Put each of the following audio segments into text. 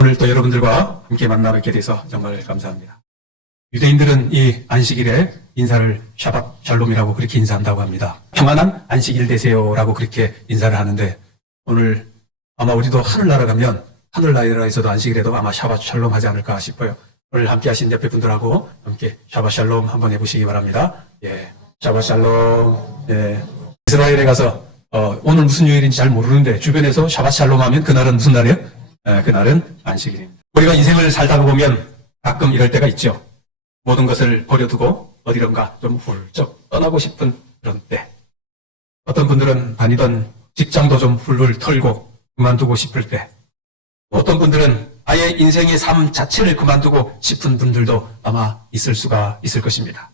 오늘 또 여러분들과 함께 만나 뵙게 돼서 정말 감사합니다. 유대인들은 이 안식일에 인사를 샤밧 샬롬이라고 그렇게 인사한다고 합니다. 평안한 안식일 되세요라고 그렇게 인사를 하는데 오늘 아마 우리도 하늘나라 가면 하늘나라에서도 안식일에도 아마 샤밧 샬롬 하지 않을까 싶어요. 오늘 함께 하신 옆에 분들하고 함께 샤밧 샬롬 한번 해보시기 바랍니다. 예, 샤밧 샬롬. 예, 이스라엘에 가서 오늘 무슨 요일인지 잘 모르는데 주변에서 샤밧 샬롬 하면 그날은 무슨 날이에요? 그날은 안식일입니다. 우리가 인생을 살다가 보면 가끔 이럴 때가 있죠. 모든 것을 버려두고 어디론가 좀 훌쩍 떠나고 싶은 그런 때. 어떤 분들은 다니던 직장도 좀 훌훌 털고 그만두고 싶을 때. 어떤 분들은 아예 인생의 삶 자체를 그만두고 싶은 분들도 아마 있을 수가 있을 것입니다.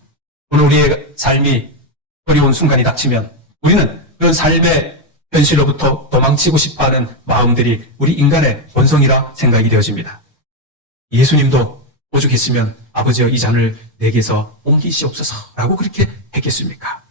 오늘 우리의 삶이 어려운 순간이 닥치면 우리는 그런 삶의 현실로부터 도망치고 싶어하는 마음들이 우리 인간의 본성이라 생각이 되어집니다. 예수님도 오죽했으면 아버지여 이 잔을 내게서 옮기시옵소서라고 그렇게 했겠습니까?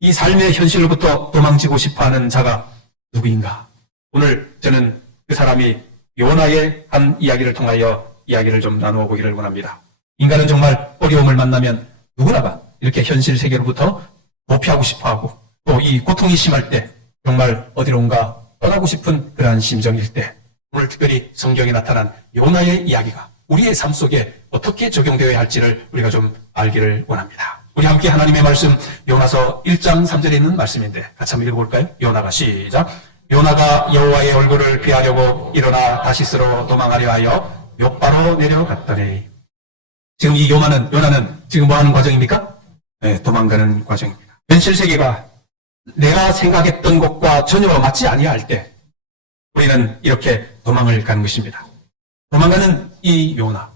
이 삶의 현실로부터 도망치고 싶어하는 자가 누구인가? 오늘 저는 그 사람이 요나의 한 이야기를 통하여 이야기를 좀 나누어 보기를 원합니다. 인간은 정말 어려움을 만나면 누구나가 이렇게 현실 세계로부터 도피하고 싶어하고 또 이 고통이 심할 때 정말 어디론가 떠나고 싶은 그러한 심정일 때 오늘 특별히 성경에 나타난 요나의 이야기가 우리의 삶 속에 어떻게 적용되어야 할지를 우리가 좀 알기를 원합니다. 우리 함께 하나님의 말씀 요나서 1장 3절에 있는 말씀인데 같이 한번 읽어볼까요? 요나가 시작. 요나가 여호와의 얼굴을 피하려고 일어나 다시스로 도망하려 하여 욥바로 내려갔더니. 지금 이 요나는 지금 뭐 하는 과정입니까? 네, 도망가는 과정입니다. 현실 세계가 내가 생각했던 것과 전혀 맞지 아니할 때 우리는 이렇게 도망을 가는 것입니다. 도망가는 이 요나.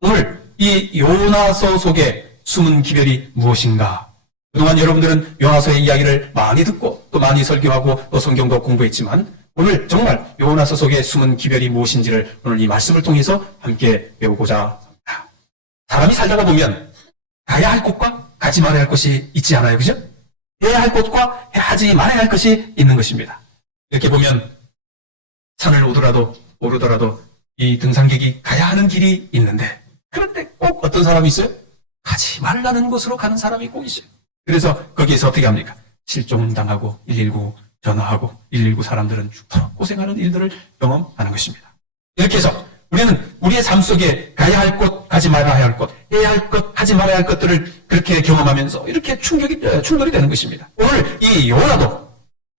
오늘 이 요나서 속에 숨은 기별이 무엇인가? 그동안 여러분들은 요나서의 이야기를 많이 듣고 또 많이 설교하고 또 성경도 공부했지만 오늘 정말 요나서 속에 숨은 기별이 무엇인지를 오늘 이 말씀을 통해서 함께 배우고자 합니다. 사람이 살다가 보면 가야 할 곳과 가지 말아야 할 것이 있지 않아요? 그죠? 해야 할 것과 하지 말아야 할 것이 있는 것입니다. 이렇게 보면 산을 오르더라도 이 등산객이 가야 하는 길이 있는데 그런데 꼭 어떤 사람이 있어요? 가지 말라는 곳으로 가는 사람이 꼭 있어요. 그래서 거기에서 어떻게 합니까? 실종당하고 119 전화하고 119 사람들은 죽도록 고생하는 일들을 경험하는 것입니다. 이렇게 해서 우리는 우리의 삶 속에 가야 할 곳, 가지 말아야 할 곳, 해야 할 것, 하지 말아야 할 것들을 그렇게 경험하면서 이렇게 충돌이 되는 것입니다. 오늘 이 요나도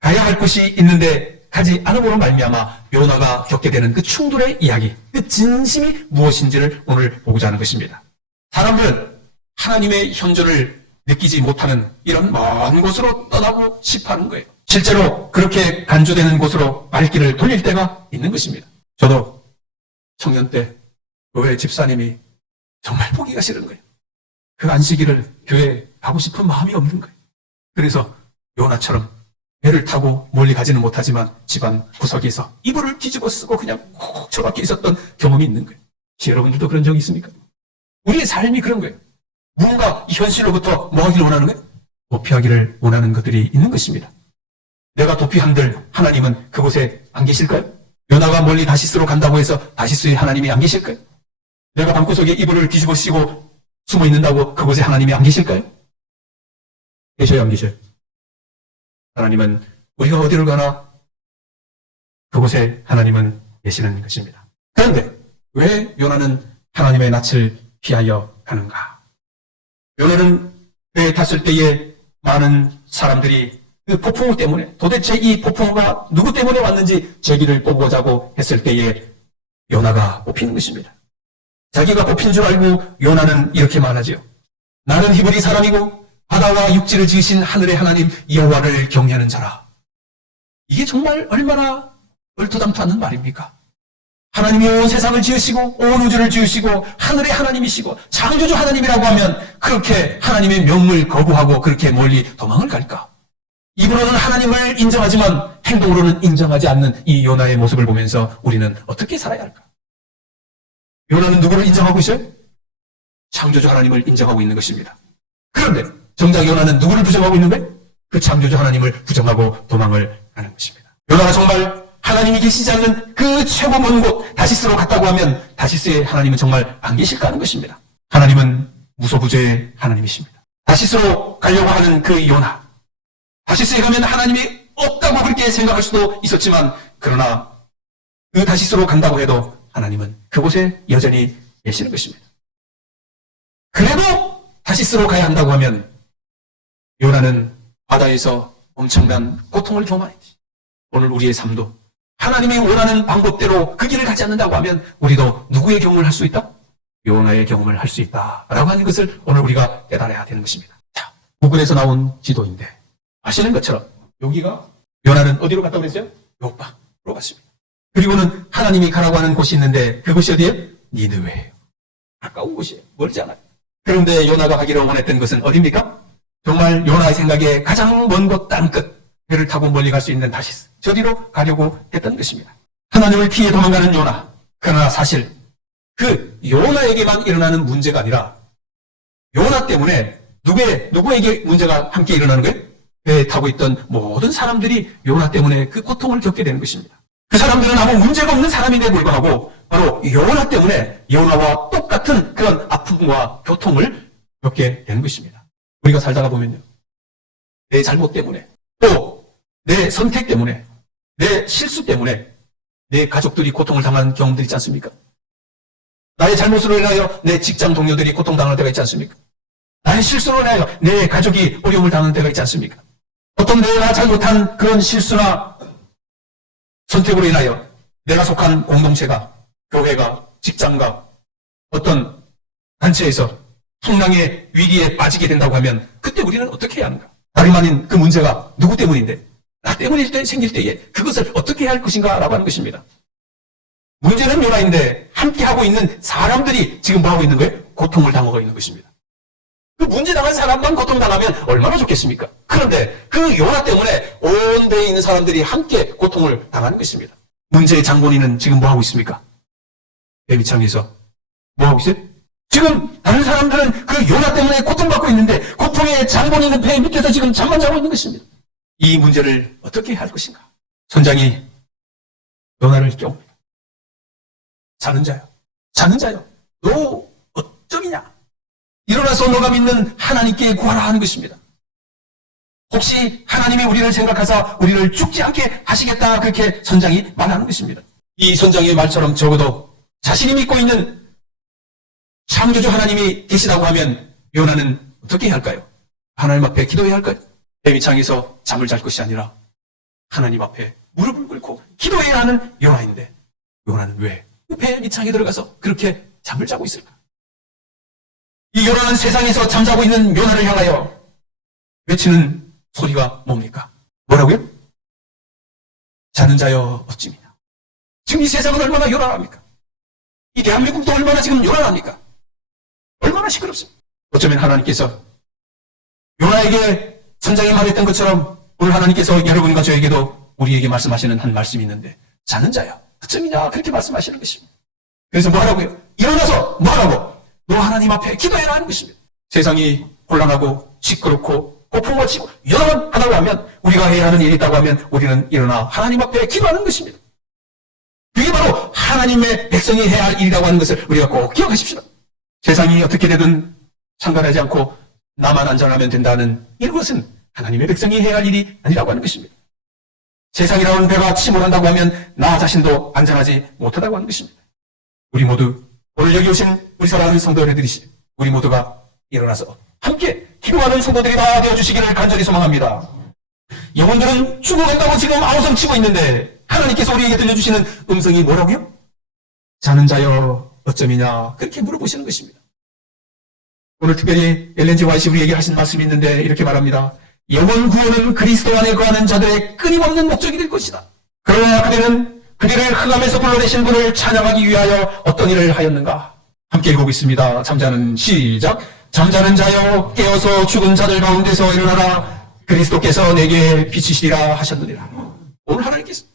가야 할 곳이 있는데 가지 않음으로 말미암아 요나가 겪게 되는 그 충돌의 이야기, 그 진심이 무엇인지를 오늘 보고자 하는 것입니다. 사람들은 하나님의 현존을 느끼지 못하는 이런 먼 곳으로 떠나고 싶어하는 거예요. 실제로 그렇게 간주되는 곳으로 발길을 돌릴 때가 있는 것입니다. 저도 청년 때 교회 집사님이 정말 보기가 싫은 거예요. 그 안식일을 교회에 가고 싶은 마음이 없는 거예요. 그래서 요나처럼 배를 타고 멀리 가지는 못하지만 집안 구석에서 이불을 뒤집어 쓰고 그냥 콕 처박혀 있었던 경험이 있는 거예요. 여러분들도 그런 적이 있습니까? 우리의 삶이 그런 거예요. 뭔가 이 현실로부터 뭐 하기를 원하는 거예요? 도피하기를 원하는 것들이 있는 것입니다. 내가 도피한들 하나님은 그곳에 안 계실까요? 요나가 멀리 다시스로 간다고 해서 다시스에 하나님이 안 계실까요? 내가 방구석에 이불을 뒤집어 쓰고 숨어 있는다고 그곳에 하나님이 안 계실까요? 계셔요, 안 계셔요? 하나님은 우리가 어디를 가나 그곳에 하나님은 계시는 것입니다. 그런데 왜 요나는 하나님의 낯을 피하여 가는가? 요나는 배에 탔을 때에 많은 사람들이 그 폭풍우 때문에 도대체 이 폭풍우가 누구 때문에 왔는지 제기를 뽑고자고 했을 때에 요나가 뽑히는 것입니다. 자기가 뽑힌 줄 알고 요나는 이렇게 말하지요. 나는 히브리 사람이고 바다와 육지를 지으신 하늘의 하나님 여호와를 경외하는 자라. 이게 정말 얼마나 얼토당토 않는 말입니까? 하나님이 온 세상을 지으시고 온 우주를 지으시고 하늘의 하나님이시고 창조주 하나님이라고 하면 그렇게 하나님의 명을 거부하고 그렇게 멀리 도망을 갈까? 입으로는 하나님을 인정하지만 행동으로는 인정하지 않는 이 요나의 모습을 보면서 우리는 어떻게 살아야 할까? 요나는 누구를 인정하고 있어요? 창조주 하나님을 인정하고 있는 것입니다. 그런데 정작 요나는 누구를 부정하고 있는 거예요? 그 창조주 하나님을 부정하고 도망을 가는 것입니다. 요나가 정말 하나님이 계시지 않는 그 최고 먼 곳 다시스로 갔다고 하면 다시스에 하나님은 정말 안 계실까 하는 것입니다. 하나님은 무소부재의 하나님이십니다. 다시스로 가려고 하는 그 요나, 다시스에 가면 하나님이 없다고 그렇게 생각할 수도 있었지만, 그러나 그 다시스로 간다고 해도 하나님은 그곳에 여전히 계시는 것입니다. 그래도 다시스로 가야 한다고 하면 요나는 바다에서 엄청난 고통을 경험했지. 오늘 우리의 삶도 하나님이 원하는 방법대로 그 길을 가지 않는다고 하면 우리도 누구의 경험을 할 수 있다? 요나의 경험을 할 수 있다라고 하는 것을 오늘 우리가 깨달아야 되는 것입니다. 자, 구글에서 나온 지도인데 아시는 것처럼 여기가 요나는 어디로 갔다고 그랬어요? 요바로 갔습니다. 그리고는 하나님이 가라고 하는 곳이 있는데 그곳이 어디예요? 니느웨예요. 가까운 곳이에요. 멀지 않아요. 그런데 요나가 가기를 원했던 것은 어디입니까? 정말 요나의 생각에 가장 먼 곳 땅끝, 배를 타고 멀리 갈 수 있는 다시스, 저리로 가려고 했던 것입니다. 하나님을 피해 도망가는 요나. 그러나 사실 그 요나에게만 일어나는 문제가 아니라 요나 때문에 누구에게 문제가 함께 일어나는 거예요? 배에 타고 있던 모든 사람들이 요나 때문에 그 고통을 겪게 되는 것입니다. 그 사람들은 아무 문제가 없는 사람인데 불구하고 바로 요나 때문에 요나와 똑같은 그런 아픔과 고통을 겪게 되는 것입니다. 우리가 살다가 보면요, 내 잘못 때문에, 또 내 선택 때문에, 내 실수 때문에 내 가족들이 고통을 당하는 경험들 있지 않습니까? 나의 잘못으로 인하여 내 직장 동료들이 고통당하는 때가 있지 않습니까? 나의 실수로 인하여 내 가족이 어려움을 당하는 때가 있지 않습니까? 어떤 내가 잘못한 그런 실수나 선택으로 인하여 내가 속한 공동체가, 교회가, 직장가, 어떤 단체에서 풍랑의 위기에 빠지게 된다고 하면 그때 우리는 어떻게 해야 하는가? 다름 아닌 그 문제가 누구 때문인데, 나 때문일 때 생길 때에 그것을 어떻게 해야 할 것인가 라고 하는 것입니다. 문제는 요나인데 함께하고 있는 사람들이 지금 뭐하고 있는 거예요? 고통을 당하고 있는 것입니다. 그 문제 당한 사람만 고통당하면 얼마나 좋겠습니까? 그런데 그 요나 때문에 온 데에 있는 사람들이 함께 고통을 당하는 것입니다. 문제의 장본인은 지금 뭐하고 있습니까? 배 밑창에서 뭐하고 있어요? 지금 다른 사람들은 그 요나 때문에 고통받고 있는데 고통의 장본인은 배 밑에서 지금 잠만 자고 있는 것입니다. 이 문제를 어떻게 해야 할 것인가? 선장이 요나를 깨웁니다. 자는 자요. 너 어쩌냐? 일어나서 너가 믿는 하나님께 구하라 하는 것입니다. 혹시 하나님이 우리를 생각하사 우리를 죽지 않게 하시겠다, 그렇게 선장이 말하는 것입니다. 이 선장의 말처럼 적어도 자신이 믿고 있는 창조주 하나님이 계시다고 하면 요나는 어떻게 해야 할까요? 하나님 앞에 기도해야 할까요? 배 밑창에서 잠을 잘 것이 아니라 하나님 앞에 무릎을 꿇고 기도해야 하는 요나인데, 요나는 왜 배 밑창에 들어가서 그렇게 잠을 자고 있을까? 이 요나는 세상에서 잠자고 있는 요나를 향하여 외치는 소리가 뭡니까? 뭐라고요? 자는 자여 어찌미냐. 지금 이 세상은 얼마나 요란합니까? 이 대한민국도 얼마나 지금 요란합니까? 얼마나 시끄럽습니까? 어쩌면 하나님께서 요나에게 선장이 말했던 것처럼 오늘 하나님께서 여러분과 저에게도 우리에게 말씀하시는 한 말씀이 있는데, 자는 자여 어쩌미냐, 그렇게 말씀하시는 것입니다. 그래서 뭐 하라고요? 일어나서 뭐 하라고? 너 하나님 앞에 기도해라 하는 것입니다. 세상이 혼란하고 시끄럽고 고풍을 치고 위험하다고 하면, 우리가 해야 하는 일이 있다고 하면 우리는 일어나 하나님 앞에 기도하는 것입니다. 그게 바로 하나님의 백성이 해야 할 일이라고 하는 것을 우리가 꼭 기억하십시오. 세상이 어떻게 되든 상관하지 않고 나만 안전하면 된다는 이것은 하나님의 백성이 해야 할 일이 아니라고 하는 것입니다. 세상이라는 배가 침몰한다고 하면 나 자신도 안전하지 못하다고 하는 것입니다. 우리 모두 오늘 여기 오신 우리 사랑하는 성도들이시, 우리 모두가 일어나서 함께 기도하는 성도들이 다 되어주시기를 간절히 소망합니다. 영혼들은 죽어간다고 지금 아우성치고 있는데 하나님께서 우리에게 들려주시는 음성이 뭐라고요? 자는 자여 어쩌미냐, 그렇게 물어보시는 것입니다. 오늘 특별히 엘렌 G 화이트가 우리에게 하신 말씀이 있는데 이렇게 말합니다. 영혼 구원은 그리스도 안에 거하는 자들의 끊임없는 목적이 될 것이다. 그러나 그대는 그들을 흑암에서 불러내신 분을 찬양하기 위하여 어떤 일을 하였는가? 함께 읽어보겠습니다. 잠자는 시작. 잠자는 자여 깨어서 죽은 자들 가운데서 일어나라. 그리스도께서 내게 비치시리라 하셨느니라. 오늘 하나님께서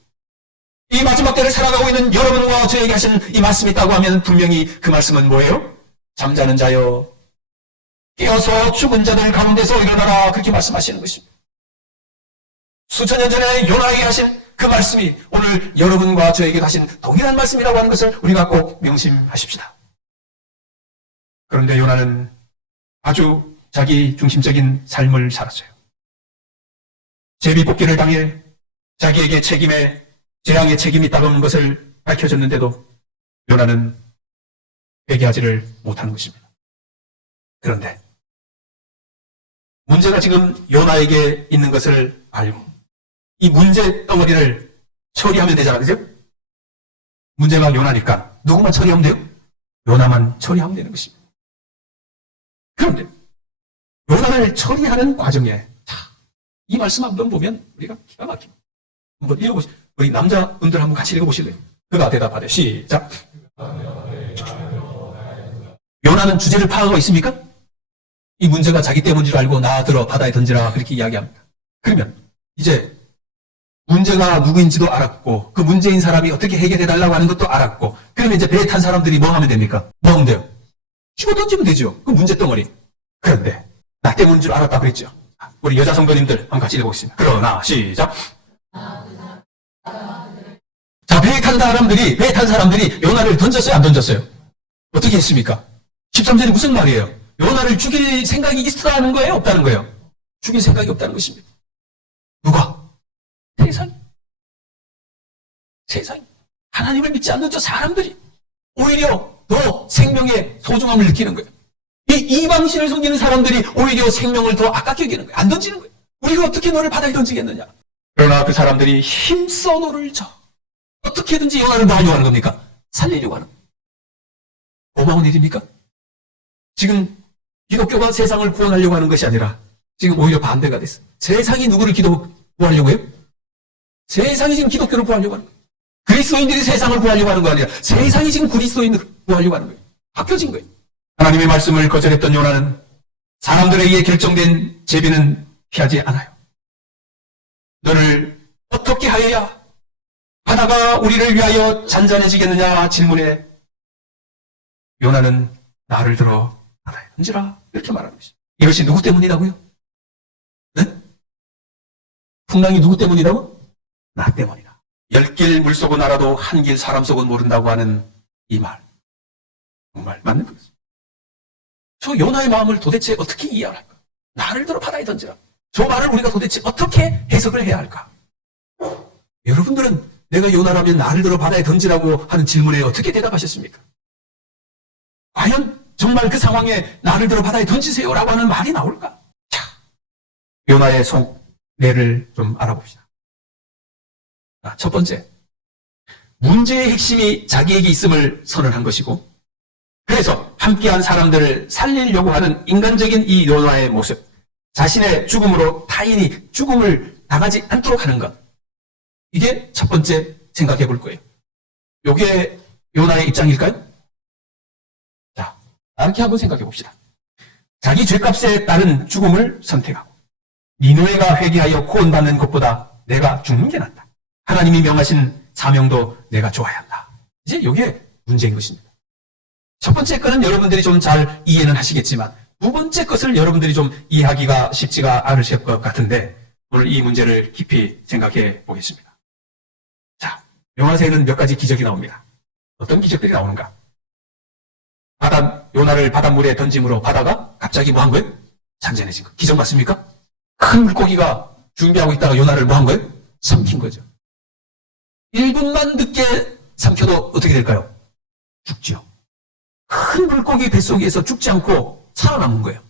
이 마지막 때를 살아가고 있는 여러분과 저에게 하신 이 말씀이 있다고 하면 분명히 그 말씀은 뭐예요? 잠자는 자여 깨어서 죽은 자들 가운데서 일어나라, 그렇게 말씀하시는 것입니다. 수천 년 전에 요나에게 하신 그 말씀이 오늘 여러분과 저에게 하신 동일한 말씀이라고 하는 것을 우리가 꼭 명심하십시다. 그런데 요나는 아주 자기 중심적인 삶을 살았어요. 제비뽑기를 당해 자기에게 재앙의 책임이 있다는 것을 밝혀졌는데도 요나는 회개하지를 못하는 것입니다. 그런데 문제가 지금 요나에게 있는 것을 알고 이 문제 덩어리를 처리하면 되잖아, 그죠? 문제가 요나니까 누구만 처리하면 돼요? 요나만 처리하면 되는 것입니다. 그런데 요나를 처리하는 과정에 이 말씀 한번 보면 우리가 기가 막힙니다. 한번 읽어보시죠. 우리 남자분들 한번 같이 읽어보실래요? 그가 대답하되 시작. 요나는 주제를 파악하고 있습니까? 이 문제가 자기 때문인 줄 알고 나들어 바다에 던지라 그렇게 이야기합니다. 그러면 이제 문제가 누구인지도 알았고 그 문제인 사람이 어떻게 해결해달라고 하는 것도 알았고 그러면 이제 배에 탄 사람들이 뭐 하면 됩니까? 뭐 하면 돼요? 집어 던지면 되죠. 그 문제 덩어리. 그런데 나 때문인 줄 알았다 그랬죠. 우리 여자 성도님들 한번 같이 읽어보겠습니다. 그러나 시작. 자, 배에 탄 사람들이 요나를 던졌어요? 안 던졌어요? 어떻게 했습니까? 13절이 무슨 말이에요? 요나를 죽일 생각이 있다는 거예요? 없다는 거예요? 죽일 생각이 없다는 것입니다. 누가? 세상이. 하나님을 믿지 않는 저 사람들이 오히려 더 생명의 소중함을 느끼는 거예요. 이 이방신을 섬기는 사람들이 오히려 생명을 더 아깝게 여기는 거예요. 안 던지는 거예요. 우리가 어떻게 너를 바다에 던지겠느냐? 그러나 그 사람들이 힘써 너를 어떻게든지 요나를 뭐 하려고 하는 겁니까? 살리려고 하는 거예요. 고마운 일입니까? 지금 기독교가 세상을 구원하려고 하는 것이 아니라 지금 오히려 반대가 됐어요. 세상이 누구를 구하려고 해요? 세상이 지금 기독교를 구하려고 하는 거예요. 그리스도인들이 세상을 구하려고 하는 거 아니라 세상이 지금 그리스도인들을 구하려고 하는 거예요. 바뀌어진 거예요. 하나님의 말씀을 거절했던 요나는 사람들에 의해 결정된 제비는 피하지 않아요. 너를 어떻게 하여야 바다가 우리를 위하여 잔잔해지겠느냐 질문에 요나는 나를 들어 바다에 던지라 이렇게 말하는 것이죠. 이것이 누구 때문이라고요? 네? 풍랑이 누구 때문이라고? 나 때문이다. 10길 물속은 알아도 한 길 사람 속은 모른다고 하는 이 말 정말 맞는 거죠. 저 요나의 마음을 도대체 어떻게 이해해야 할까? 나를 들어 바다에 던지라. 저 말을 우리가 도대체 어떻게 해석을 해야 할까? 여러분들은 내가 요나라면 나를 들어 바다에 던지라고 하는 질문에 어떻게 대답하셨습니까? 과연 정말 그 상황에 나를 들어 바다에 던지세요라고 하는 말이 나올까? 자, 요나의 속내를 좀 알아봅시다. 첫 번째, 문제의 핵심이 자기에게 있음을 선언한 것이고 그래서 함께한 사람들을 살리려고 하는 인간적인 이 요나의 모습, 자신의 죽음으로 타인이 죽음을 당하지 않도록 하는 것, 이게 첫 번째 생각해 볼 거예요. 이게 요나의 입장일까요? 자, 이렇게 한번 생각해 봅시다. 자기 죄값에 따른 죽음을 선택하고 니느웨가 회개하여 구원받는 것보다 내가 죽는 게 낫다. 하나님이 명하신 사명도 내가 좋아야 한다. 이제 이게 문제인 것입니다. 첫 번째 거는 여러분들이 좀 잘 이해는 하시겠지만 두 번째 것을 여러분들이 좀 이해하기가 쉽지가 않으실 것 같은데 오늘 이 문제를 깊이 생각해 보겠습니다. 자, 요나서에는 몇 가지 기적이 나옵니다. 어떤 기적들이 나오는가? 요나를 바닷물에 던짐으로 바다가 갑자기 뭐 한 거예요? 잔잔해진 거. 기적 맞습니까? 큰 물고기가 준비하고 있다가 요나를 뭐 한 거예요? 삼킨 거죠. 1분만 늦게 삼켜도 어떻게 될까요? 죽죠. 큰 물고기 뱃속에서 죽지 않고 살아남은 거예요.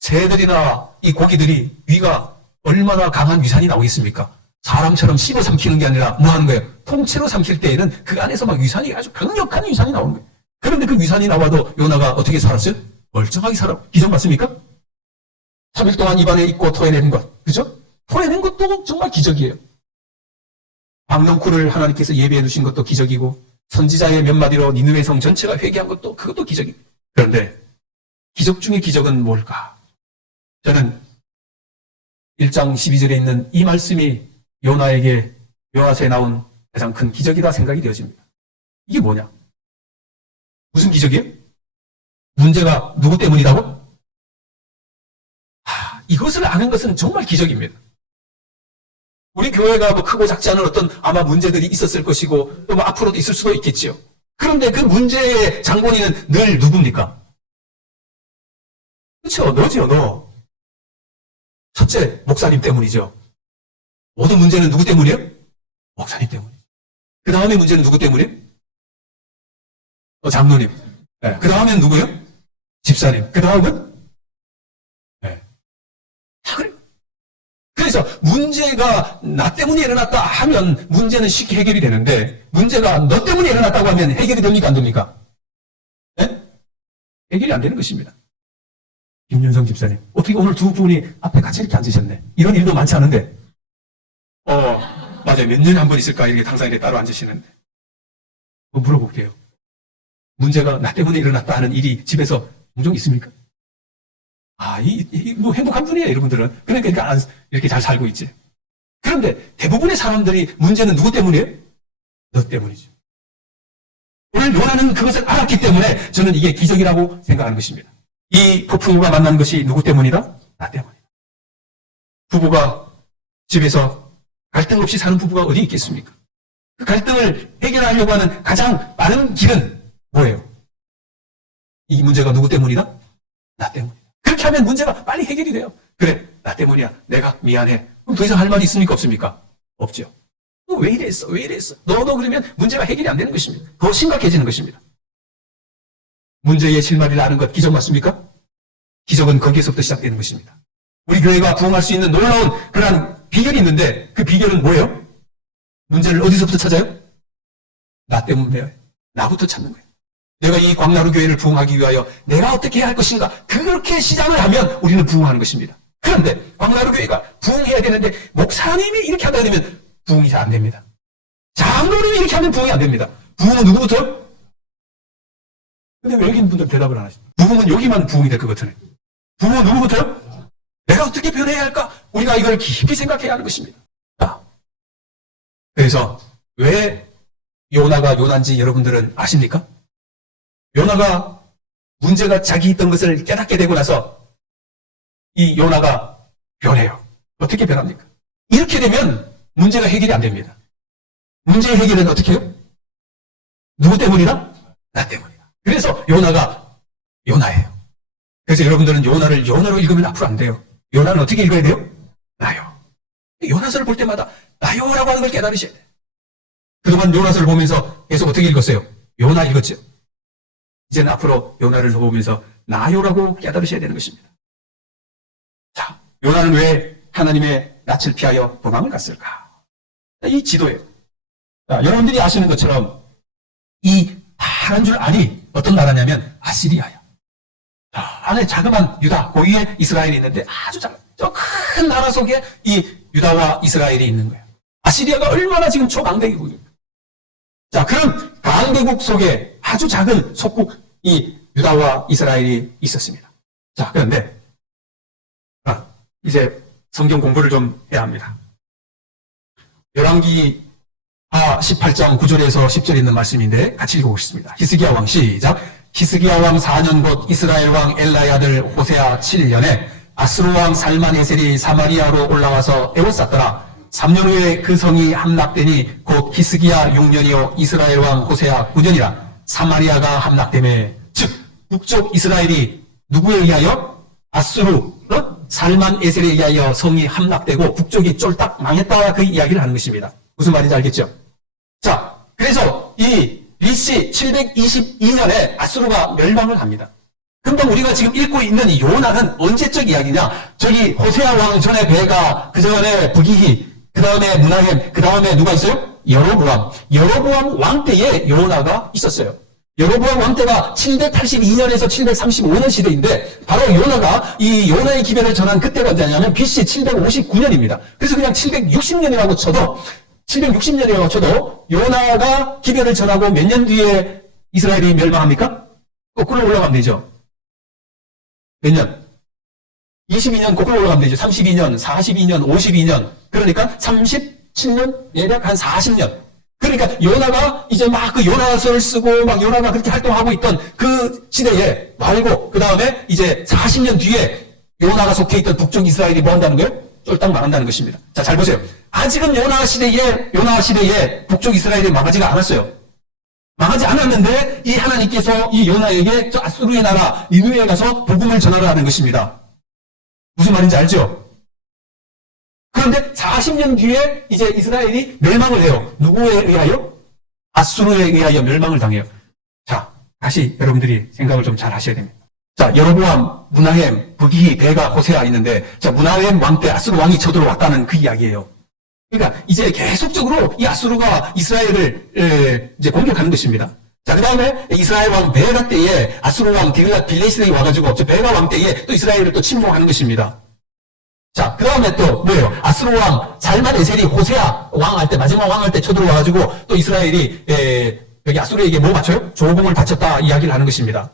새들이나 이 고기들이 위가 얼마나 강한 위산이 나오겠습니까? 사람처럼 씹어 삼키는 게 아니라 뭐 하는 거예요? 통째로 삼킬 때에는 그 안에서 막 위산이 아주 강력한 위산이 나오는 거예요. 그런데 그 위산이 나와도 요나가 어떻게 살았어요? 멀쩡하게 기적 맞습니까? 3일 동안 입안에 있고 토해내는 것. 그죠? 토해낸 것도 정말 기적이에요. 박넝쿨을 하나님께서 예배해 두신 것도 기적이고 선지자의 몇 마디로 니느웨 성 전체가 회개한 것도 그것도 기적입니다. 그런데 기적 중의 기적은 뭘까? 저는 1장 12절에 있는 이 말씀이 요나에게 요나서에 나온 가장 큰 기적이다 생각이 되어집니다. 이게 뭐냐? 무슨 기적이에요? 문제가 누구 때문이라고? 이것을 아는 것은 정말 기적입니다. 우리 교회가 뭐 크고 작지 않은 어떤 아마 문제들이 있었을 것이고 또 뭐 앞으로도 있을 수도 있겠지요. 그런데 그 문제의 장본인은 늘 누굽니까? 그렇죠. 너지요, 너. 첫째, 목사님 때문이죠. 모든 문제는 누구 때문이에요? 목사님 때문이죠. 그 다음에 문제는 누구 때문이에요? 장로님. 네. 그 다음엔 누구예요? 집사님. 그 다음은? 네. 다 그래요. 그래서 문제가 나 때문에 일어났다 하면 문제는 쉽게 해결이 되는데 문제가 너 때문에 일어났다고 하면 해결이 됩니까? 안 됩니까? 네? 해결이 안 되는 것입니다. 김윤성 집사님. 어떻게 오늘 두 분이 앞에 같이 이렇게 앉으셨네. 이런 일도 많지 않은데. 맞아요. 몇 년에 한 번 있을까? 이렇게 항상 이렇게 따로 앉으시는데. 물어볼게요. 문제가 나 때문에 일어났다 하는 일이 집에서 종종 있습니까? 뭐 행복한 분이에요, 여러분들은. 그러니까 이렇게 잘 살고 있지. 그런데 대부분의 사람들이 문제는 누구 때문이에요? 너 때문이죠. 오늘 요나는 그것을 알았기 때문에 저는 이게 기적이라고 생각하는 것입니다. 이 폭풍우가 만난 것이 누구 때문이다? 나 때문이다. 부부가 집에서 갈등 없이 사는 부부가 어디 있겠습니까? 그 갈등을 해결하려고 하는 가장 빠른 길은 뭐예요? 이 문제가 누구 때문이다? 나 때문이다. 그렇게 하면 문제가 빨리 해결이 돼요. 그래, 나 때문이야. 내가 미안해. 그럼 더 이상 할 말이 있습니까? 없습니까? 없죠. 너 왜 이랬어? 왜 이랬어? 너도 그러면 문제가 해결이 안 되는 것입니다. 더 심각해지는 것입니다. 문제의 실마리를 아는 것 기적 맞습니까? 기적은 거기에서부터 시작되는 것입니다. 우리 교회가 부흥할 수 있는 놀라운 그러한 비결이 있는데 그 비결은 뭐예요? 문제를 어디서부터 찾아요? 나 때문에 나부터 찾는 거예요. 내가 이 광나루 교회를 부흥하기 위하여 내가 어떻게 해야 할 것인가? 그렇게 시작을 하면 우리는 부흥하는 것입니다. 그런데 광나루 교회가 부흥해야 되는데 목사님이 이렇게 하다 보면 부흥이 잘 안 됩니다. 장로님이 이렇게 하면 부흥이 안 됩니다. 부흥은 누구부터요? 근데 왜 여기 있는 분들 대답을 안 하시죠? 부흥은 여기만 부흥이 될 것 같으네. 부흥은 누구부터요? 내가 어떻게 변해야 할까? 우리가 이걸 깊이 생각해야 하는 것입니다. 그래서 왜 요나가 요나인지 여러분들은 아십니까? 요나가 문제가 자기 있던 것을 깨닫게 되고 나서 이 요나가 변해요. 어떻게 변합니까? 이렇게 되면 문제가 해결이 안 됩니다. 문제의 해결은 어떻게 해요? 누구 때문이다? 나 때문이다. 그래서 요나가 요나예요. 그래서 여러분들은 요나를 요나로 읽으면 앞으로 안 돼요. 요나는 어떻게 읽어야 돼요? 나요. 요나서를 볼 때마다 나요라고 하는 걸 깨달으셔야 돼요. 그동안 요나서를 보면서 계속 어떻게 읽었어요? 요나 읽었죠. 이제는 앞으로 요나를 보면서 나요라고 깨달으셔야 되는 것입니다. 자, 요나는 왜 하나님의 낯을 피하여 도망을 갔을까? 이 지도예요. 자, 여러분들이 아시는 것처럼 이 파란 줄 알이 어떤 나라냐면 아시리아야. 안에 자그만 유다, 그 위에 이스라엘이 있는데 아주 작은 저 큰 나라 속에 이 유다와 이스라엘이 있는 거예요. 아시리아가 얼마나 지금 초강대국입니까? 자, 그런 강대국 속에 아주 작은 속국 이 유다와 이스라엘이 있었습니다. 자, 그런데 이제 성경 공부를 좀 해야 합니다. 열왕기 18장 9절에서 10절에 있는 말씀인데 같이 읽어보겠습니다. 히스기야 왕 시작. 히스기야 왕 4년 곧 이스라엘 왕 엘라의 아들 호세아 7년에 아스루 왕 살만에셀이 사마리아로 올라와서 에워쌌더라. 3년 후에 그 성이 함락되니 곧 히스기야 6년이요 이스라엘 왕 호세아 9년이라. 사마리아가 함락되매 즉 북쪽 이스라엘이 누구에 의하여? 아스루 살만에셀에 의하여 성이 함락되고 북쪽이 쫄딱 망했다, 그 이야기를 하는 것입니다. 무슨 말인지 알겠죠? 자, 그래서 이 BC 722년에 아수르가 멸망을 합니다. 그럼 우리가 지금 읽고 있는 이 요나는 언제적 이야기냐? 저기 호세아 왕 전에 베가, 그 전에 부기히, 그 다음에 문하햄, 그 다음에 누가 있어요? 여로보암 왕 때에 요나가 있었어요. 여로보암 왕 때가 782년에서 735년 시대인데 바로 요나가 이 요나의 기별을 전한 그때가 언제냐면 BC 759년입니다. 그래서 그냥 760년이라고 쳐도 요나가 기별을 전하고 몇 년 뒤에 이스라엘이 멸망합니까? 거꾸로 올라가면 되죠. 몇 년? 22년 거꾸로 올라가면 되죠. 32년, 42년, 52년. 그러니까 37년, 대략 한 40년. 그러니까 요나가 이제 막 그 요나서를 쓰고 막 요나가 그렇게 활동하고 있던 그 시대에 말고 그 다음에 이제 40년 뒤에 요나가 속해 있던 북쪽 이스라엘이 뭐 한다는 거예요? 쫄딱 망한다는 것입니다. 자, 잘 보세요. 아직은 요나 시대에 북쪽 이스라엘이 망하지가 않았어요. 망하지 않았는데 이 하나님께서 이 요나에게 저 아수르의 나라 니느웨에 가서 복음을 전하라 하는 것입니다. 무슨 말인지 알죠? 그런데 40년 뒤에 이제 이스라엘이 멸망을 해요. 누구에 의하여? 아수르에 의하여 멸망을 당해요. 자, 다시 여러분들이 생각을 좀 잘 하셔야 됩니다. 자, 여로보암, 무나헴, 부기, 베가, 호세아 있는데, 자, 무나헴 왕 때 아수르 왕이 쳐들어왔다는 그 이야기예요. 그러니까 이제 계속적으로 이 아수르가 이스라엘을 이제 공격하는 것입니다. 자, 그 다음에 이스라엘 왕 베가 때에 아수르 왕 디글랏 빌레셋이 와가지고 저 베가 왕 때에 또 이스라엘을 또 침공하는 것입니다. 자, 그 다음에 또 뭐예요? 아수르 왕 살만 에셀이 호세아 왕 할 때, 마지막 왕 할 때 쳐들어와가지고 또 이스라엘이 여기 아수르에게 뭐 바쳐요? 조공을 바쳤다 이야기를 하는 것입니다.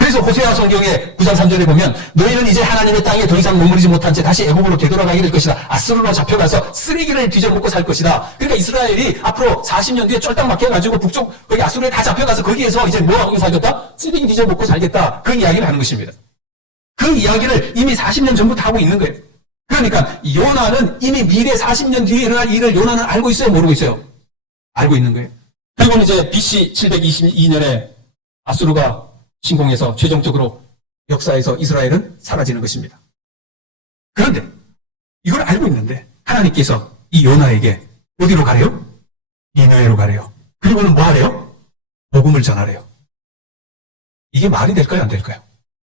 그래서 호세아 성경의 9장 3절에 보면 너희는 이제 하나님의 땅에 더 이상 머무르지 못한 채 다시 애굽으로 되돌아가게 될 것이다. 아수르로 잡혀가서 쓰레기를 뒤져먹고 살 것이다. 그러니까 이스라엘이 앞으로 40년 뒤에 쫄딱 막혀가지고 북쪽 거기 아수르에 다 잡혀가서 거기에서 이제 뭐하고 살겠다? 쓰레기 뒤져먹고 살겠다. 그 이야기를 하는 것입니다. 그 이야기를 이미 40년 전부터 하고 있는 거예요. 그러니까 요나는 이미 미래 40년 뒤에 일어날 일을 요나는 알고 있어요? 모르고 있어요? 알고 있는 거예요. 그리고 이제 BC 722년에 아수르가 침공해서 최종적으로 역사에서 이스라엘은 사라지는 것입니다. 그런데 이걸 알고 있는데 하나님께서 이 요나에게 어디로 가래요? 니느웨로 가래요. 그리고는 뭐 하래요? 복음을 전하래요. 이게 말이 될까요? 안 될까요?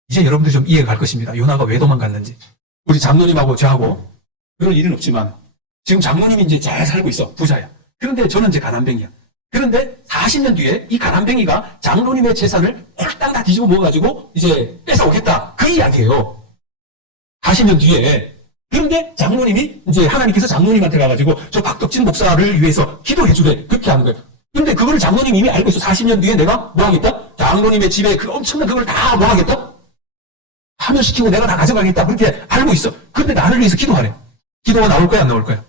이제 여러분들이 좀 이해가 갈 것입니다. 요나가 왜 도망갔는지. 우리 장로님하고 저하고 그럴 일은 없지만 지금 장로님이 이제 잘 살고 있어. 부자야. 그런데 저는 이제 가난뱅이야. 그런데 40년 뒤에 이 가난뱅이가 장로님의 재산을 홀딱 다 뒤집어 먹어가지고 이제 뺏어오겠다. 그 이야기예요. 40년 뒤에. 그런데 장로님이 이제 하나님께서 장로님한테 가가지고 저 박덕진 목사를 위해서 기도해주래. 그렇게 하는 거예요. 근데 그거를 장로님이 이미 알고 있어. 40년 뒤에 내가 뭐 하겠다? 장로님의 집에 그 엄청난 그걸 다 뭐 하겠다? 파멸시키고 내가 다 가져가겠다. 그렇게 알고 있어. 근데 나를 위해서 기도하래. 기도가 나올 거야, 안 나올 거야?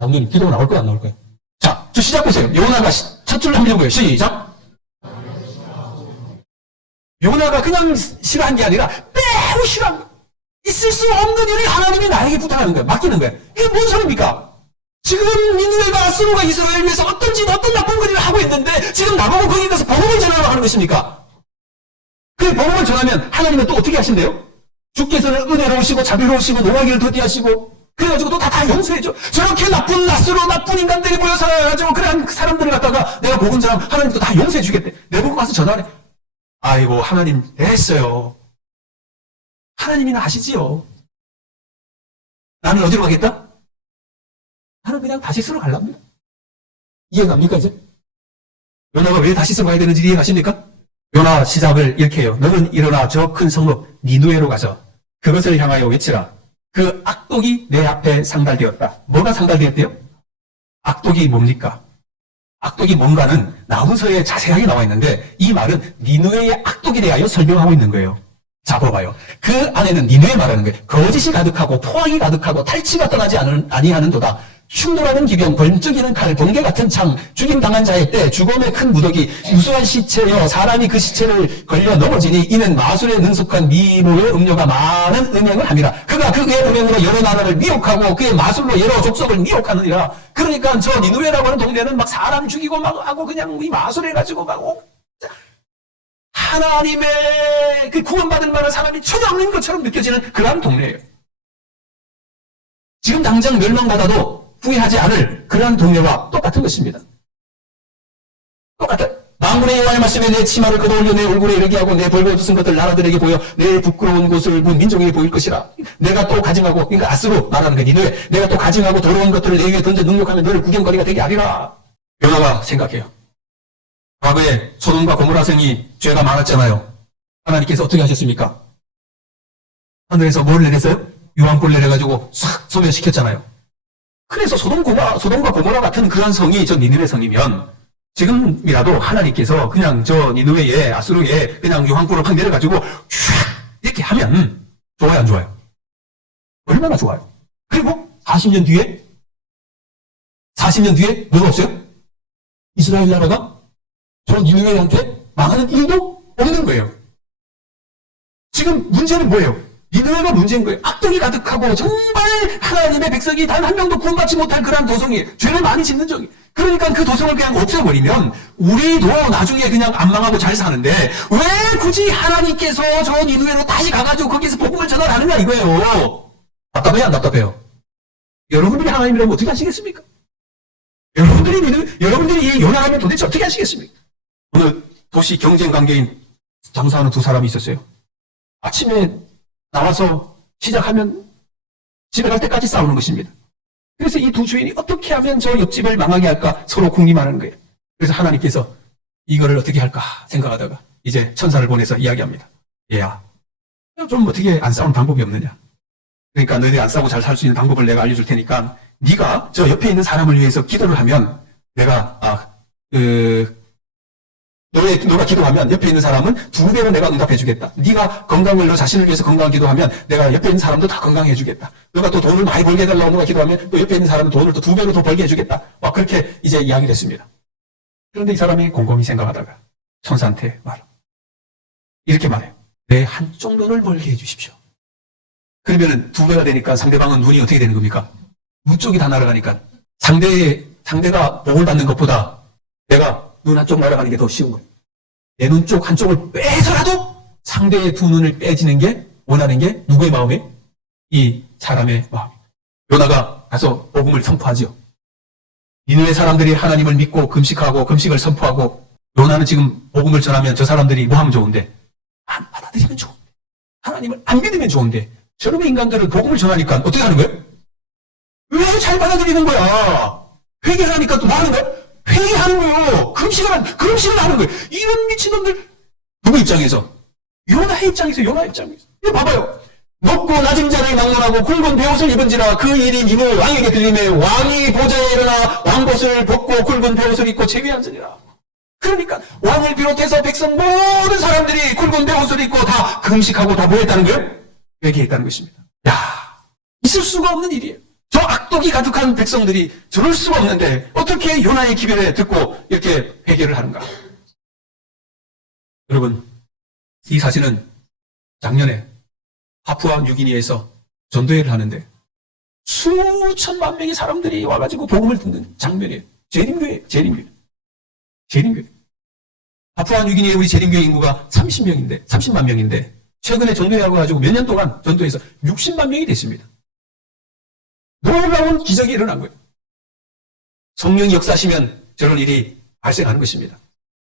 장로님, 기도가 나올 거야, 안 나올 거야? 자, 저 시작 보세요. 요나가 첫 줄로 한번 읽어요. 시작. 요나가 그냥 싫어한 게 아니라 매우 싫어한 거예요. 있을 수 없는 일을 하나님이 나에게 부탁하는 거예요. 맡기는 거예요. 이게 뭔 소리입니까? 지금 니느웨가 아수르가 이스라엘 위해서 어떤 나쁜 거리를 하고 있는데 지금 나보고 거기 가서 복음을 전하라고 하는 것입니까? 그 복음을 전하면 하나님은 또 어떻게 하신대요? 주께서는 은혜로우시고 자비로우시고 노하기를 더디하시고 그래가지고 또 다 용서해줘. 저렇게 나쁜 낯으로 나쁜 인간들이 모여 살아가지고 그런 사람들을 갖다가 내가 복음 전하면 하나님도 다 용서해주겠대. 내보고 가서 전화해. 아이고 하나님 됐어요. 하나님이나 하시지요. 나는 어디로 가겠다? 나는 그냥 다시스로 갈랍니다. 이해갑니까 이제? 요나가 왜 다시스로 가야 되는지 이해가십니까? 요나 시작을 이렇게 해요. 너는 일어나 저 큰 성읍 니느웨로 가서 그것을 향하여 외치라. 그 악독이 내 앞에 상달되었다. 뭐가 상달되었대요? 악독이 뭡니까? 악독이 뭔가는 나훈서에 자세하게 나와 있는데 이 말은 니느웨의 악독에 대하여 설명하고 있는 거예요. 자, 봐봐요. 그 안에는 니느웨 말하는 거예요. 거짓이 가득하고 포악이 가득하고 탈취가 떠나지 아니하는도다. 충돌하는 기병, 번쩍이는 칼, 번개 같은 창, 죽임당한 자의 때, 죽음의 큰 무더기, 무수한 시체여 사람이 그 시체를 걸려 넘어지니 이는 마술에 능숙한 미모의 음료가 많은 음행을 함이라. 그가 그의 음행으로 여러 나라를 미혹하고 그의 마술로 여러 족속을 미혹하느니라. 그러니까 저 니느웨라고 하는 동네는 막 사람 죽이고 막 하고 그냥 이 마술해가지고 막 하나님의 그 구원받을 만한 사람이 전혀 없는 것처럼 느껴지는 그런 동네예요. 지금 당장 멸망받아도 후회하지 않을 그러한 동네와 똑같은 것입니다. 똑같아요. 만군의 여호와의 말씀에 내 치마를 걷어올려 내 얼굴에 이르게 하고 내 벌거벗은 것들 나라들에게 보여 내 부끄러운 곳을 본 민족에게 보일 것이라. 내가 또 가증하고, 그러니까 아스로 말하는 게 니네, 내가 또 가증하고 더러운 것들을 내 위에 던져 능욕하면 너를 구경거리가 되게 하리라. 요나가 생각해요. 과거에 소돔과 고모라 성이 죄가 많았잖아요. 하나님께서 어떻게 하셨습니까? 하늘에서 뭘 내렸어요? 유황불 내려가지고 싹 소멸시켰잖아요. 그래서 소돔과 고모라 같은 그런 성이 저 니느웨 성이면 지금이라도 하나님께서 그냥 저 니느웨에 아수르에 그냥 유황불을 확 내려가지고 슉 이렇게 하면 좋아요, 안 좋아요? 얼마나 좋아요? 그리고 40년 뒤에 뭐가 없어요? 이스라엘 나라가 저 니느웨한테 망하는 일도 없는 거예요. 지금 문제는 뭐예요? 니느웨가 문제인 거예요. 악독이 가득하고 정말 하나님의 백성이 단 한 명도 구원받지 못할 그러한 도성이 죄를 많이 짓는 적이. 그러니까 그 도성을 그냥 없애버리면 우리도 나중에 그냥 안 망하고 잘 사는데 왜 굳이 하나님께서 저 니느웨로 다시 가가지고 거기서 복음을 전하라는가 이거예요. 답답해요, 안 답답해요? 여러분들이 하나님이라면 어떻게 하시겠습니까? 여러분들이 이 요나라면 도대체 어떻게 하시겠습니까? 어느 도시 경쟁 관계인 장사하는 두 사람이 있었어요. 아침에 나와서 시작하면 집에 갈 때까지 싸우는 것입니다. 그래서 이 두 주인이 어떻게 하면 저 옆집을 망하게 할까 서로 궁리하는 거예요. 그래서 하나님께서 이거를 어떻게 할까 생각하다가 이제 천사를 보내서 이야기합니다. 얘야, 좀 어떻게 안 싸우는 방법이 없느냐? 그러니까 너희들이 안 싸우고 잘 살 수 있는 방법을 내가 알려줄 테니까 네가 저 옆에 있는 사람을 위해서 기도를 하면 내가 너가 기도하면 옆에 있는 사람은 2배로 내가 응답해 주겠다. 네가 건강을 너 자신을 위해서 건강을 기도하면 내가 옆에 있는 사람도 다 건강해 주겠다. 너가 또 돈을 많이 벌게 해달라고 너가 기도하면 또 옆에 있는 사람은 돈을 또 2배로 더 벌게 해주겠다. 막 그렇게 이제 이야기를 했습니다. 그런데 이 사람이 곰곰이 생각하다가 천사한테 이렇게 말해요. 내 한쪽 눈을 벌게 해주십시오. 그러면은 2배가 되니까 상대방은 눈이 어떻게 되는 겁니까? 눈 쪽이 다 날아가니까 상대가 복을 받는 것보다 내가 눈 한쪽 날아가는 게 더 쉬운 거예요. 내 눈 쪽 한쪽을 빼서라도 상대의 2눈을 빼지는 게 원하는 게 누구의 마음이에요? 이 사람의 마음이에요. 요나가 가서 복음을 선포하지요. 니느웨 사람들이 하나님을 믿고 금식을 선포하고 요나는 지금 복음을 전하면 저 사람들이 뭐 하면 좋은데? 안 받아들이면 좋은데. 하나님을 안 믿으면 좋은데. 저놈의 인간들은 복음을 전하니까 어떻게 하는 거예요? 왜 잘 받아들이는 거야? 회개하니까 또 뭐 하는 거야? 회개하는 거예요. 금식을 하는 거예요. 이런 미친놈들. 누구 입장에서? 요나의 입장에서. 이거 봐봐요. 높고 낮은 자를 막론하고 굵은 베옷을 입은지라 그 일이 니느웨 왕에게 들리매 왕이 보좌에 일어나 왕봇을 벗고 굵은 베옷을 입고 제위에 앉으니라. 그러니까 왕을 비롯해서 백성 모든 사람들이 굵은 베옷을 입고 다 금식하고 다 뭐 했다는 거예요? 회개했다는 것입니다. 야, 있을 수가 없는 일이에요. 저 악독이 가득한 백성들이 저럴 수가 없는데 어떻게 요나의 기별에 듣고 이렇게 회개를 하는가? 여러분, 이 사진은 작년에 파푸아 뉴기니에서 전도회를 하는데 수천만 명의 사람들이 와가지고 복음을 듣는 장면이에요. 재림교회. 파푸아 뉴기니에 우리 재림교회 인구가 30만 명인데 최근에 전도회하고 가지고 몇 년 동안 전도해서 60만 명이 됐습니다. 놀라운 기적이 일어난 거예요. 성령이 역사하시면 저런 일이 발생하는 것입니다.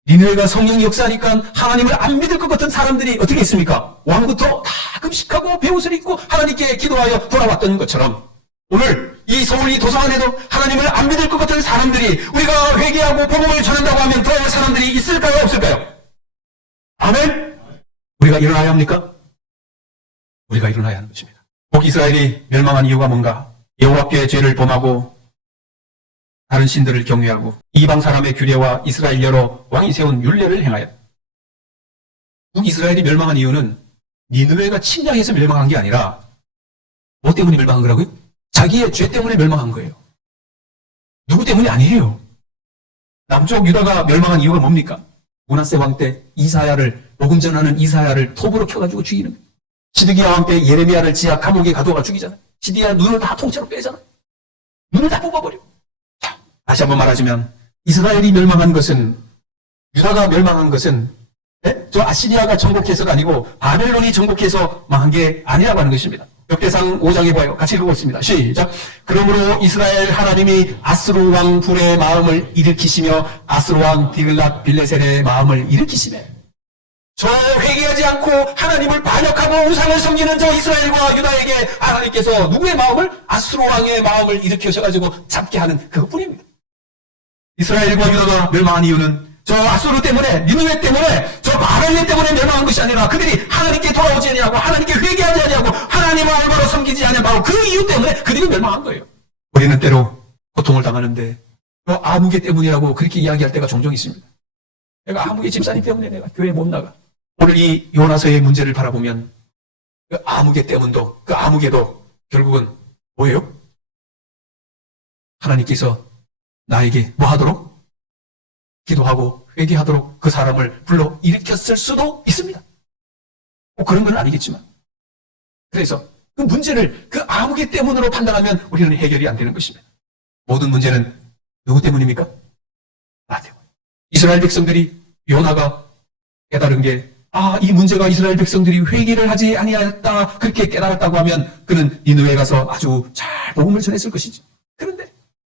니느웨가 성령이 역사하니까 하나님을 안 믿을 것 같은 사람들이 어떻게 했습니까? 왕부터 다 금식하고 베옷을 입고 하나님께 기도하여 돌아왔던 것처럼 오늘 이 서울 이 도서관에도 하나님을 안 믿을 것 같은 사람들이 우리가 회개하고 복음을 전한다고 하면 그런 사람들이 있을까요? 없을까요? 아멘? 우리가 일어나야 합니까? 우리가 일어나야 하는 것입니다. 북이스라엘이 멸망한 이유가 뭔가? 여호와께 죄를 범하고 다른 신들을 경외하고 이방 사람의 규례와 이스라엘 여러 왕이 세운 율례를 행하여. 북이스라엘이 멸망한 이유는 니느웨가 침략해서 멸망한 게 아니라 뭐 때문에 멸망한 거라고요? 자기의 죄 때문에 멸망한 거예요. 누구 때문이 아니에요. 남쪽 유다가 멸망한 이유가 뭡니까? 므낫세 왕 때 복음 전하는 이사야를 톱으로 켜가지고 죽이는 거예요. 시드기야 왕 때 예레미야를 지하 감옥에 가둬가 죽이잖아요. 시드기야 눈을 다 통째로 빼잖아요. 눈을 다 뽑아버려. 자, 다시 한번 말하자면 이스라엘이 멸망한 것은, 유다가 멸망한 것은 저 아시리아가 정복해서가 아니고 바벨론이 정복해서 망한 게 아니라고 하는 것입니다. 역대상 5장에 봐요. 같이 읽어보겠습니다. 시작. 그러므로 이스라엘 하나님이 아스루 왕 불의 마음을 일으키시며 아스루 왕 디글랏 빌레셀의 마음을 일으키시네. 저 회개하지 않고 하나님을 반역하고 우상을 섬기는 저 이스라엘과 유다에게 하나님께서 누구의 마음을? 아스루 왕의 마음을 일으키셔가지고 잡게 하는 그것뿐입니다. 이스라엘과 유다가 멸망한 이유는 저 아수르 때문에, 니느웨 때문에, 저 바벨론 때문에 멸망한 것이 아니라 그들이 하나님께 돌아오지 아니하고 하나님께 회개하지 아니하고 하나님을 얼마나 섬기지 않은 바로 그 이유 때문에 그들이 멸망한 거예요. 우리는 때로 고통을 당하는데 아무개 때문이라고 그렇게 이야기할 때가 종종 있습니다. 내가 아무개 집사님 때문에 내가 교회 못 나가. 오늘 이 요나서의 문제를 바라보면 그 아무개 때문도, 그 아무개도 결국은 뭐예요? 하나님께서 나에게 뭐 하도록? 기도하고 회개하도록 그 사람을 불러 일으켰을 수도 있습니다. 뭐 그런 건 아니겠지만 그래서 그 문제를 그 아무개 때문으로 판단하면 우리는 해결이 안 되는 것입니다. 모든 문제는 누구 때문입니까? 나 때문. 이스라엘 백성들이 요나가 깨달은 게 이 문제가 이스라엘 백성들이 회개를 하지 아니하였다 그렇게 깨달았다고 하면 그는 니느웨에 가서 아주 잘 복음을 전했을 것이지. 그런데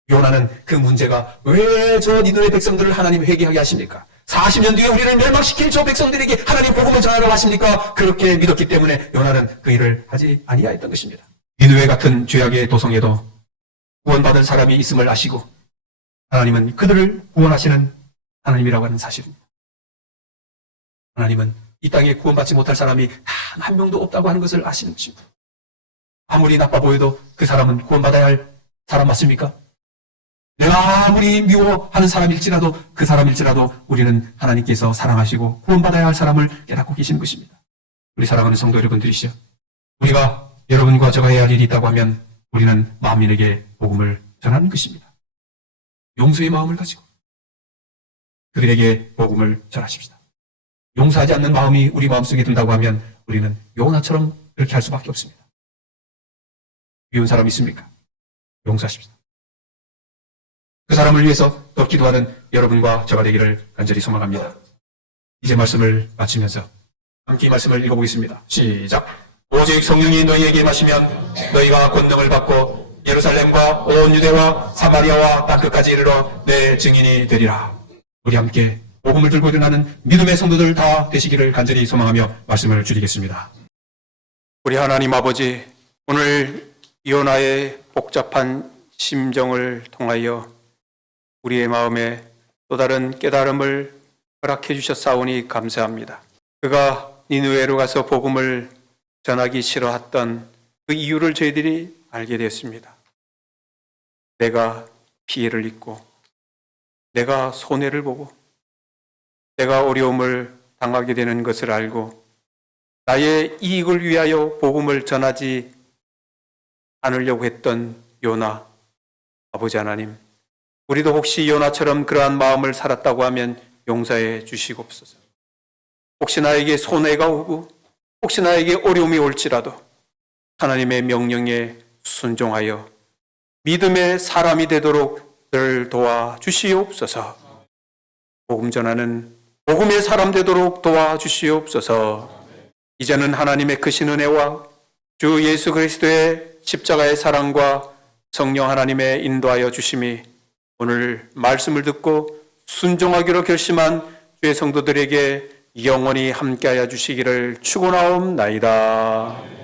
요나는 그 문제가 왜 저 니느웨 백성들을 하나님 회개하게 하십니까? 40년 뒤에 우리를 멸망시킬 저 백성들에게 하나님 복음을 전하라고 하십니까? 그렇게 믿었기 때문에 요나는 그 일을 하지 아니하였던 것입니다. 니느웨 같은 죄악의 도성에도 구원받을 사람이 있음을 아시고 하나님은 그들을 구원하시는 하나님이라고 하는 사실입니다. 하나님은 이 땅에 구원받지 못할 사람이 단 한 명도 없다고 하는 것을 아시는 것입니다. 아무리 나빠 보여도 그 사람은 구원받아야 할 사람 맞습니까? 내가 아무리 미워하는 사람일지라도 그 사람일지라도 우리는 하나님께서 사랑하시고 구원받아야 할 사람을 깨닫고 계시는 것입니다. 우리 사랑하는 성도 여러분들이시여, 우리가 여러분과 제가 해야 할 일이 있다고 하면 우리는 만민에게 복음을 전하는 것입니다. 용서의 마음을 가지고 그들에게 복음을 전하십시다. 용서하지 않는 마음이 우리 마음속에 든다고 하면 우리는 요나처럼 그렇게 할 수밖에 없습니다. 미운 사람 있습니까? 용서하십시다. 그 사람을 위해서 더 기도하는 여러분과 저가 되기를 간절히 소망합니다. 이제 말씀을 마치면서 함께 말씀을 읽어보겠습니다. 시작. 오직 성령이 너희에게 임하시면 너희가 권능을 받고 예루살렘과 온 유대와 사마리아와 땅 끝까지 이르러 내 증인이 되리라. 우리 함께 복음을 들고 일어나는 믿음의 성도들 다 되시기를 간절히 소망하며 말씀을 줄이겠습니다. 우리 하나님 아버지, 오늘 요나의 복잡한 심정을 통하여 우리의 마음에 또 다른 깨달음을 허락해 주셨사오니 감사합니다. 그가 니느웨로 가서 복음을 전하기 싫어했던 그 이유를 저희들이 알게 되었습니다. 내가 피해를 입고 내가 손해를 보고 내가 어려움을 당하게 되는 것을 알고 나의 이익을 위하여 복음을 전하지 않으려고 했던 요나, 아버지 하나님, 우리도 혹시 요나처럼 그러한 마음을 살았다고 하면 용서해 주시옵소서. 혹시 나에게 손해가 오고 혹시 나에게 어려움이 올지라도 하나님의 명령에 순종하여 믿음의 사람이 되도록 늘 도와주시옵소서. 복음 전하는 복음의 사람 되도록 도와주시옵소서. 이제는 하나님의 크신 은혜와 주 예수 그리스도의 십자가의 사랑과 성령 하나님의 인도하여 주심이 오늘 말씀을 듣고 순종하기로 결심한 주의 성도들에게 영원히 함께하여 주시기를 축원하옵나이다.